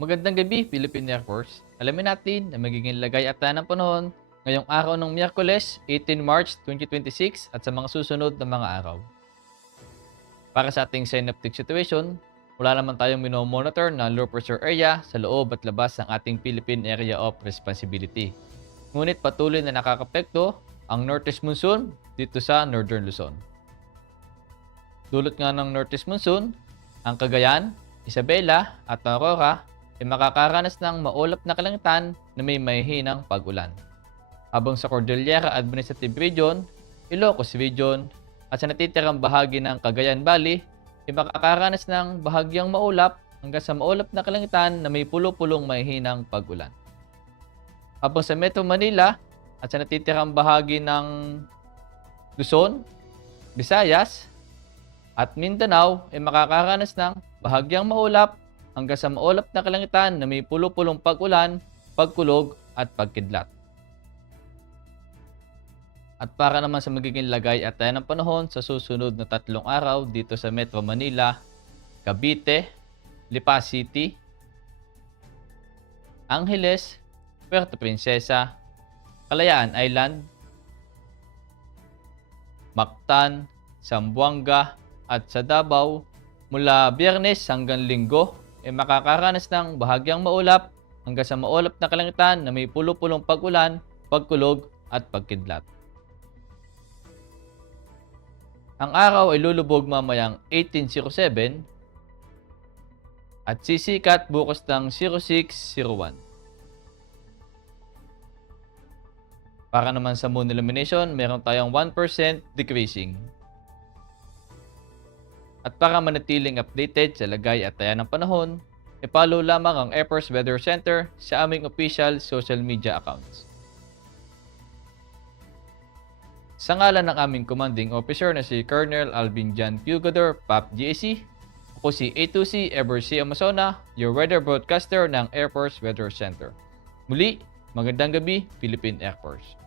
Magandang gabi, Philippine Air Force. Alamin natin na magiging lagay at ng panahon ngayong araw ng Miyerkules, 18 March 2026 at sa mga susunod na mga araw. Para sa ating synoptic situation, wala naman tayong minomonitor na low pressure area sa loob at labas ng ating Philippine Area of Responsibility. Ngunit patuloy na nakakapekto ang northeast monsoon dito sa Northern Luzon. Dulot nga ng northeast monsoon, ang Cagayan, Isabela at Aurora ay makakaranas ng maulap na kalangitan na may mahihinang pag-ulan. Habang sa Cordillera Administrative Region, Ilocos Region at sa natitirang bahagi ng Cagayan Valley ay makakaranas ng bahagyang maulap hanggang sa maulap na kalangitan na may pulo-pulong mahihinang pag-ulan. Habang sa Metro Manila at sa natitirang bahagi ng Luzon, Visayas at Mindanao ay makakaranas ng bahagyang maulap hanggang sa maulap na kalangitan na may pulo-pulong pag-ulan, pagkulog at pagkidlat. At para naman sa magiging lagay at tayo ng panahon sa susunod na 3 araw dito sa Metro Manila, Cavite, Lipa City, Angeles, Puerto Princesa, Kalayaan Island, Mactan, Zamboanga at sa Davao, mula Biyernes hanggang Linggo ay makakaranas ng bahagyang maulap hanggang sa maulap na kalangitan na may pulo-pulong pag-ulan, pagkulog at pagkidlat. Ang araw ay lulubog mamayang 18:07 at sisikat bukas ng 06:01. Para naman sa moon illumination, meron tayong 1% decreasing. At para manatiling updated sa lagay at taya ng panahon, i-follow lamang ang Air Force Weather Center sa aming official social media accounts. Sa ngalan ng aming commanding officer na si Colonel Alvin Jan Pugador, PAP GAC, ako si A2C Ever C. Amazona, your weather broadcaster ng Air Force Weather Center. Muli, magandang gabi, Philippine Air Force.